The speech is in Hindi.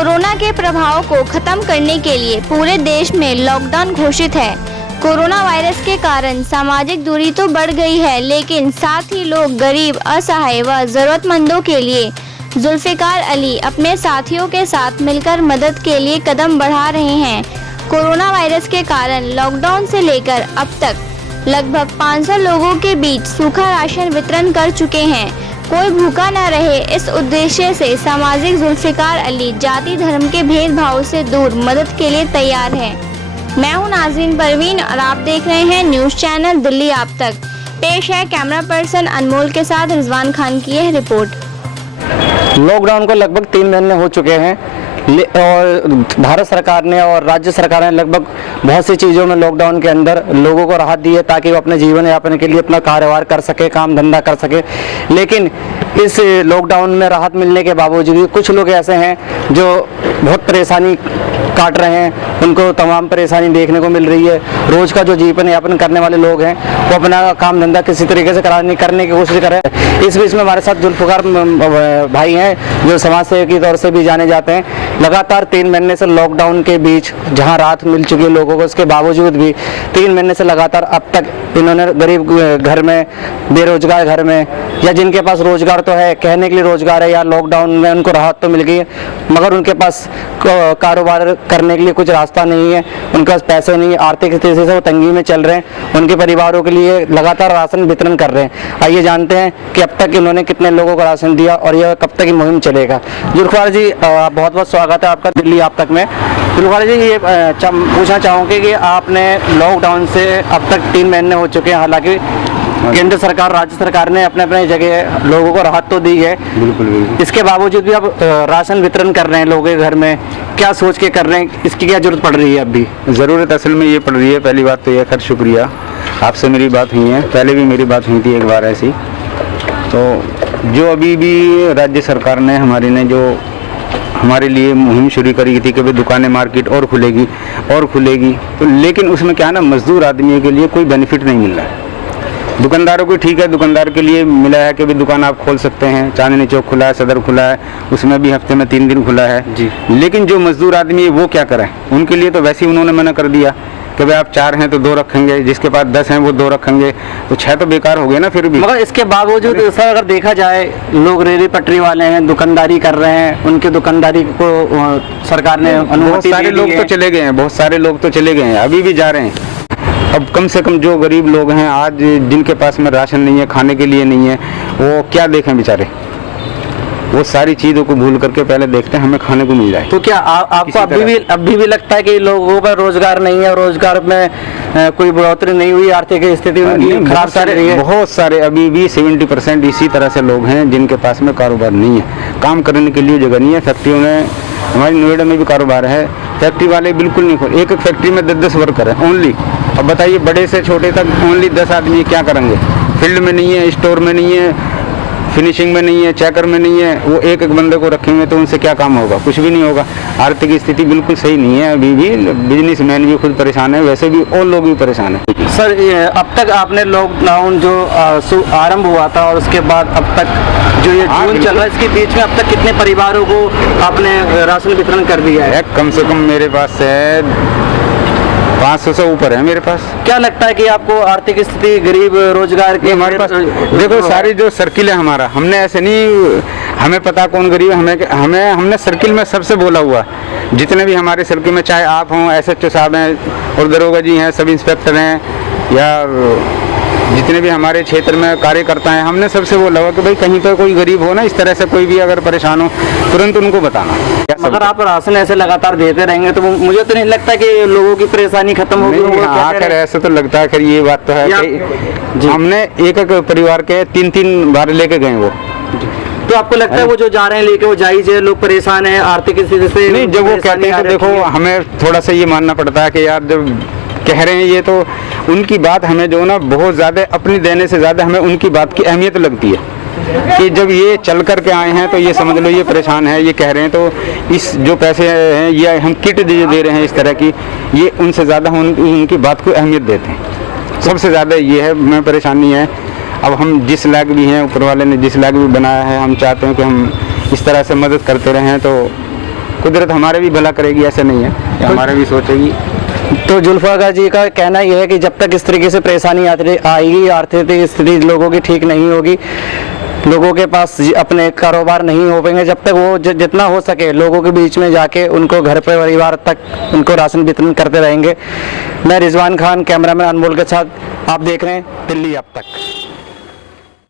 कोरोना के प्रभाव को खत्म करने के लिए पूरे देश में लॉकडाउन घोषित है। कोरोना वायरस के कारण सामाजिक दूरी तो बढ़ गई है, लेकिन साथ ही लोग गरीब, असहाय व जरूरतमंदों के लिए जुल्फिकार अली अपने साथियों के साथ मिलकर मदद के लिए कदम बढ़ा रहे हैं। कोरोना वायरस के कारण लॉकडाउन से लेकर अब तक लगभग 500 लोगों के बीच सूखा राशन वितरण कर चुके हैं। कोई भूखा न रहे, इस उद्देश्य से सामाजिक जुल्फिकार अली जाति धर्म के भेदभाव से दूर मदद के लिए तैयार है। मैं हूं नाज़रीन परवीन और आप देख रहे हैं न्यूज़ चैनल दिल्ली आप तक। पेश है कैमरा पर्सन अनमोल के साथ रिजवान खान की यह रिपोर्ट। लॉकडाउन को लगभग 3 महीने हो चुके हैं और भारत सरकार ने और राज्य सरकार ने लगभग बहुत सी चीज़ों में लॉकडाउन के अंदर लोगों को राहत दी है ताकि वो अपने जीवन यापन के लिए अपना कारोबार कर सके, काम धंधा कर सके। लेकिन इस लॉकडाउन में राहत मिलने के बावजूद भी कुछ लोग ऐसे हैं जो बहुत परेशानी काट रहे हैं, उनको तमाम परेशानी देखने को मिल रही है। रोज़ का जो जीवन यापन करने वाले लोग हैं वो अपना काम धंधा किसी तरीके से करने की कोशिश कर रहे हैं। इस बीच में हमारे साथ जुल्फिकार भाई हैं जो समाज सेवक के तौर से भी जाने जाते हैं। लगातार 3 महीने से लॉकडाउन के बीच जहां राहत मिल चुकी है लोगों को, उसके बावजूद भी 3 महीने से लगातार अब तक इन्होंने गरीब घर में, बेरोजगार घर में, या जिनके पास रोजगार तो है, कहने के लिए रोजगार है, या लॉकडाउन में उनको राहत तो मिल गई है मगर उनके पास कारोबार करने के लिए कुछ रास्ता नहीं है, उनके पास पैसे नहीं है, आर्थिक स्थिति से वो तंगी में चल रहे हैं। उनके परिवारों के लिए लगातार राशन वितरण कर रहे हैं। आइए जानते हैं कि अब तक इन्होंने कितने लोगों को राशन दिया और यह कब तक ये मुहिम चलेगा। जुल्फिकार जी, बहुत बहुत स्वागत है आपका दिल्ली आप तक में। जुल्फिकार जी, ये पूछना चाहूँगी कि आपने लॉकडाउन से अब तक 3 महीने हो चुके हैं, हालांकि केंद्र सरकार, राज्य सरकार ने अपने अपने जगह लोगों को राहत तो दी है, बिल्कुल। इसके बावजूद भी अब राशन वितरण कर रहे हैं लोगों के घर में, क्या सोच के कर रहे हैं, इसकी क्या जरूरत पड़ रही है? अब भी ज़रूरत असल में ये पड़ रही है। पहली बात तो यह खैर शुक्रिया, आपसे मेरी बात हुई है, पहले भी मेरी बात हुई थी एक बार ऐसी। तो जो अभी भी राज्य सरकार ने जो हमारे लिए मुहिम शुरू करी थी कि भाई दुकानें, मार्केट और खुलेगी, तो लेकिन उसमें क्या है ना, मजदूर आदमी के लिए कोई बेनिफिट नहीं मिल रहा है। दुकानदारों को ठीक है, दुकानदार के लिए मिला है कि भाई दुकान आप खोल सकते हैं, चांदनी चौक खुला है, सदर खुला है, उसमें भी हफ्ते में 3 दिन खुला है जी। लेकिन जो मजदूर आदमी है वो क्या करें, उनके लिए तो वैसे ही उन्होंने मना कर दिया कि भाई आप 4 हैं तो 2 रखेंगे, जिसके पास 10 हैं वो 2 रखेंगे, तो 6 तो बेकार हो गए ना फिर भी। मगर इसके बावजूद सर अगर देखा जाए, लोग रेहड़ी पटरी वाले हैं, दुकानदारी कर रहे हैं, उनके दुकानदारी को सरकार ने अनुमति, बहुत सारे लोग तो चले गए हैं, बहुत सारे लोग तो चले गए हैं, अभी भी जा रहे हैं। अब कम से कम जो गरीब लोग हैं आज जिनके पास में राशन नहीं है, खाने के लिए नहीं है, वो क्या देखें बेचारे, वो सारी चीज़ों को भूल करके पहले देखते हैं हमें खाने को मिल जाए। तो क्या आपको अभी भी लगता है कि लोगों पर रोजगार नहीं है, रोजगार में कोई बढ़ोतरी नहीं हुई, आर्थिक स्थिति खराब सारे रही है? बहुत सारे अभी भी 70% इसी तरह से लोग हैं जिनके पास में कारोबार नहीं है, काम करने के लिए जगह नहीं है। फैक्ट्रियों में, हमारी नोएडा में भी कारोबार है, फैक्ट्री वाले बिल्कुल नहीं खोल, एक फैक्ट्री में 10-10 वर्कर है ओनली। अब बताइए बड़े से छोटे तक ओनली 10 आदमी क्या करेंगे? फील्ड में नहीं है, स्टोर में नहीं है, फिनिशिंग में नहीं है, चेकर में नहीं है, वो एक बंदे को रखेंगे तो उनसे क्या काम होगा? कुछ भी नहीं होगा। आर्थिक स्थिति बिल्कुल सही नहीं है, अभी भी बिजनेसमैन भी खुद परेशान है, वैसे भी और लोग भी परेशान है। सर, अब तक आपने लॉकडाउन जो आरंभ हुआ था और उसके बाद अब तक जो ये जून चल रहा है, इसके बीच में अब तक कितने परिवारों को आपने राशन वितरण कर दिया है? कम से कम मेरे पास है 500 से ऊपर है मेरे पास। क्या लगता है कि आपको आर्थिक स्थिति, गरीब, रोजगार की हमारे पास देखो सारी जो सर्किल है हमारा, हमने ऐसे नहीं, हमें पता कौन गरीब है, हमने सर्किल में सबसे बोला हुआ, जितने भी हमारे सर्किल में, चाहे आप हों, SHO साहब हैं और दरोगा जी हैं, सब इंस्पेक्टर हैं, या जितने भी हमारे क्षेत्र में कार्यकर्ता हैं, हमने सबसे बोला हुआ कि भाई कहीं पर कोई गरीब हो ना, इस तरह से कोई भी अगर परेशान हो तुरंत उनको बताना। अगर आप राशन ऐसे लगातार देते रहेंगे तो मुझे तो नहीं लगता कि लोगों की परेशानी खत्म होगी। आखिर ऐसा तो लगता है, खैर ये बात तो है कि हमने एक परिवार के 3-3 बार लेके गए वो। तो आपको लगता है वो जो जा रहे हैं लेके वो जायज है, लोग परेशान है आर्थिक स्थिति से? नहीं, जब वो कहते हैं, देखो हमें थोड़ा सा ये मानना पड़ता है कि यार जब कह रहे हैं ये, तो उनकी बात हमें जो ना बहुत ज़्यादा, अपनी देने से ज़्यादा हमें उनकी बात की अहमियत लगती है कि जब ये चल कर के आए हैं तो ये समझ लो ये परेशान है, ये कह रहे हैं, तो इस जो पैसे हैं ये हम किट दे रहे हैं इस तरह की, ये उनसे ज़्यादा उनकी बात को अहमियत देते हैं। सबसे ज़्यादा ये है, मैं परेशानी है। अब हम जिस लायक भी हैं, ऊपर वाले ने जिस लायक भी बनाया है, हम चाहते हैं कि हम इस तरह से मदद करते रहें, तो कुदरत हमारे भी भला करेगी, ऐसा नहीं है, ये हमारे भी सोचेगी। तो जुल्फ़िकार जी का कहना यह है कि जब तक इस तरीके से परेशानी आएगी, आर्थिक स्थिति लोगों की ठीक नहीं होगी, लोगों के पास अपने कारोबार नहीं हो पाएंगे, जब तक वो जितना हो सके लोगों के बीच में जाके उनको घर पे परिवार तक उनको राशन वितरण करते रहेंगे। मैं रिजवान खान, कैमरामैन अनमोल के साथ, आप देख रहे हैं दिल्ली अब तक।